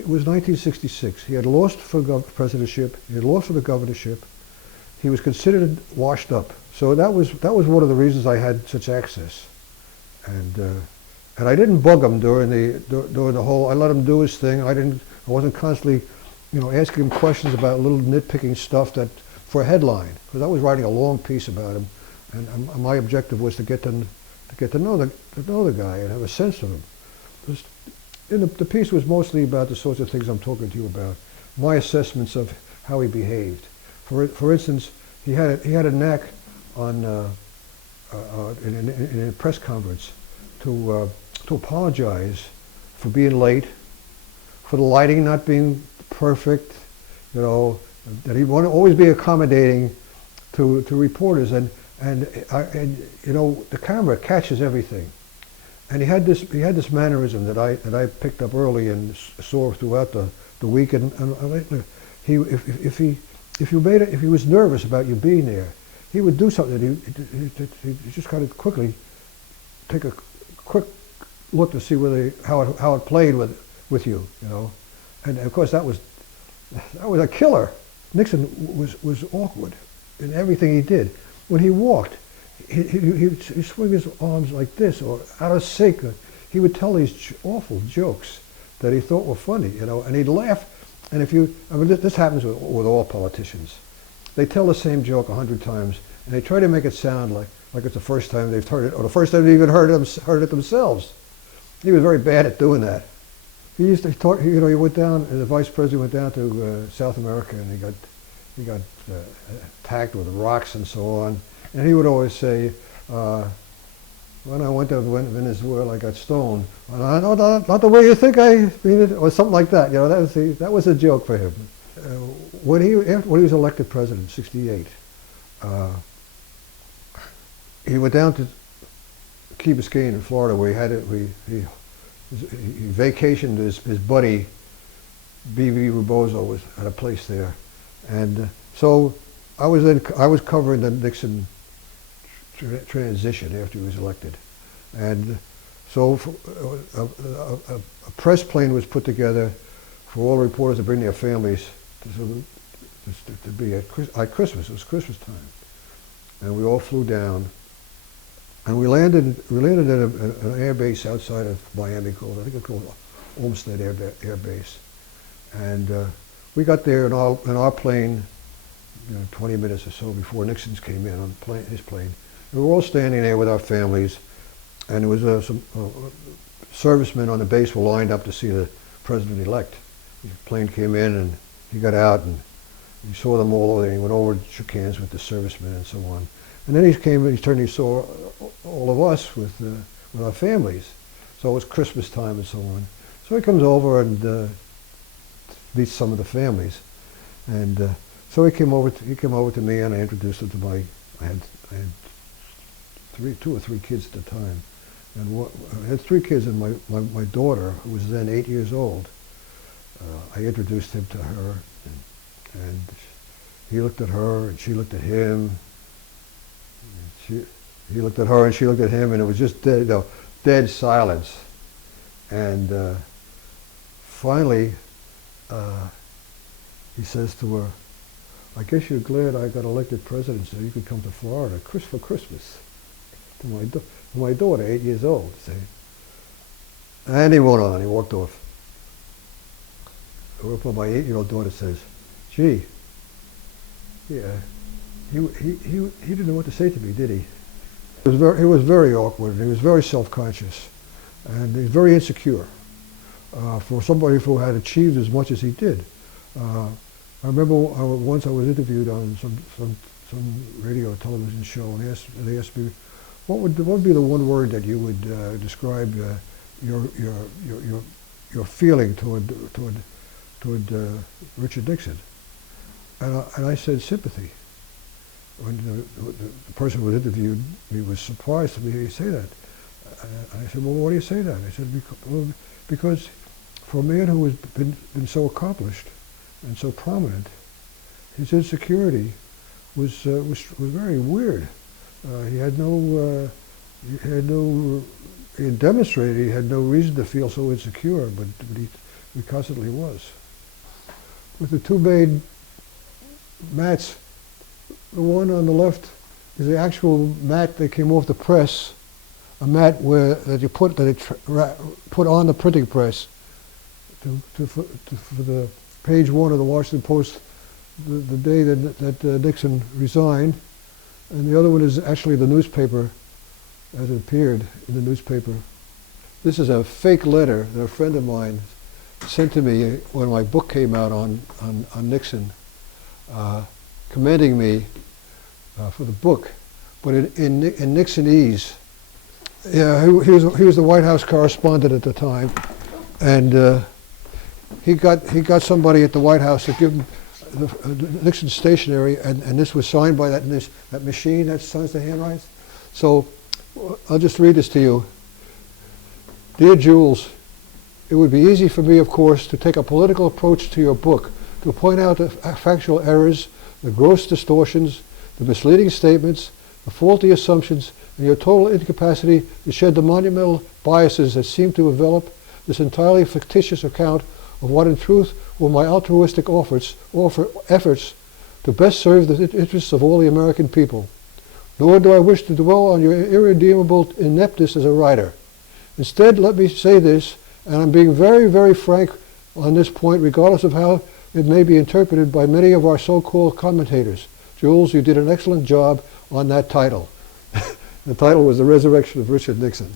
It was 1966. He had lost for the presidentship. He had lost for the governorship. He was considered washed up. So that was one of the reasons I had such access. And I didn't bug him during the whole. I let him do his thing. I wasn't constantly, asking him questions about little nitpicking stuff that for a headline, because I was writing a long piece about him, and my objective was to get to know the guy and have a sense of him. The piece was mostly about the sorts of things I'm talking to you about, my assessments of how he behaved. For instance, he had a knack on in a press conference to apologize for being late, for the lighting not being perfect, that he'd want to always be accommodating to reporters, and the camera catches everything. And he had this mannerism that I picked up early and saw throughout the week. And if he was nervous about you being there, he would do something. He just kind of quickly take a quick look to see how it played with you, And of course that was a killer. Nixon was awkward in everything he did. When he walked, he'd swing his arms like this, or out of sync. He would tell these awful jokes that he thought were funny, and he'd laugh. And this happens with all politicians. They tell the same joke 100 times, and they try to make it sound like it's the first time they've heard it, or the first time they even heard it themselves. He was very bad at doing that. He used to talk. He went down. The vice president went down to South America, and he got attacked with rocks and so on. And he would always say, when I went to Venezuela, I got stoned. Not the way you think I mean it, or something like that. That was a joke for him. When he was elected president in '68, he went down to Key Biscayne in Florida, where he vacationed his buddy B.B. Rebozo had a place there, and so I was covering the Nixon transition after he was elected, and so a press plane was put together for all reporters to bring their families to be at Christmas. It was Christmas time, and we all flew down, and we landed at an air base outside of Miami I think it's called Olmsted Air Base, and we got there in our plane 20 minutes or so before Nixon's came in on his plane. We were all standing there with our families, and there was some servicemen on the base were lined up to see the president-elect. The plane came in, and he got out, and he saw them all over there. He went over and shook hands with the servicemen and so on. And then he came and he saw all of us with our families. So it was Christmas time and so on. So he comes over and meets some of the families, and so he came over to me, and I introduced him to I had 2 or 3 kids at the time, and I had 3 kids, and my daughter, who was then 8 years old, I introduced him to her, and he looked at her, and she looked at him. He looked at her, and she looked at him, and it was just dead silence. And finally, he says to her, "I guess you're glad I got elected president so you could come to Florida for Christmas." To my daughter, 8 years old, see. And he went on, he walked off. Whereupon my 8-year-old daughter says, "Gee, yeah, he didn't know what to say to me, did he?" He was very awkward, and he was very self-conscious, and he was very insecure for somebody who had achieved as much as he did. I remember once I was interviewed on some radio or television show, and they asked me, what would be the one word that you would describe your feeling toward Richard Nixon? And I said sympathy. When the person who was interviewed me was surprised to hear me say that. I said, "Well, why do you say that?" I said, because for a man who has been so accomplished and so prominent, his insecurity was very weird. He demonstrated he had no reason to feel so insecure, but It constantly was. With the two made mats, the one on the left is the actual mat that came off the press, a mat that you put on the printing press for the page one of the Washington Post the day that Nixon resigned, and the other one is actually the newspaper as it appeared in the newspaper. This is a fake letter that a friend of mine sent to me when my book came out on Nixon, commending me for the book. But in Nixonese, yeah, he was the White House correspondent at the time, and he got somebody at the White House to give him the Nixon stationery, and this was signed by that machine that signs the handwriting. So I'll just read this to you. Dear Jules, it would be easy for me, of course, to take a political approach to your book, to point out the factual errors, the gross distortions, the misleading statements, the faulty assumptions, and your total incapacity to shed the monumental biases that seem to envelop this entirely fictitious account of what in truth were my altruistic efforts to best serve the interests of all the American people. Nor do I wish to dwell on your irredeemable ineptness as a writer. Instead, let me say this, and I'm being very, very frank on this point, regardless of how it may be interpreted by many of our so-called commentators. Jules, you did an excellent job on that title. The title was The Resurrection of Richard Nixon.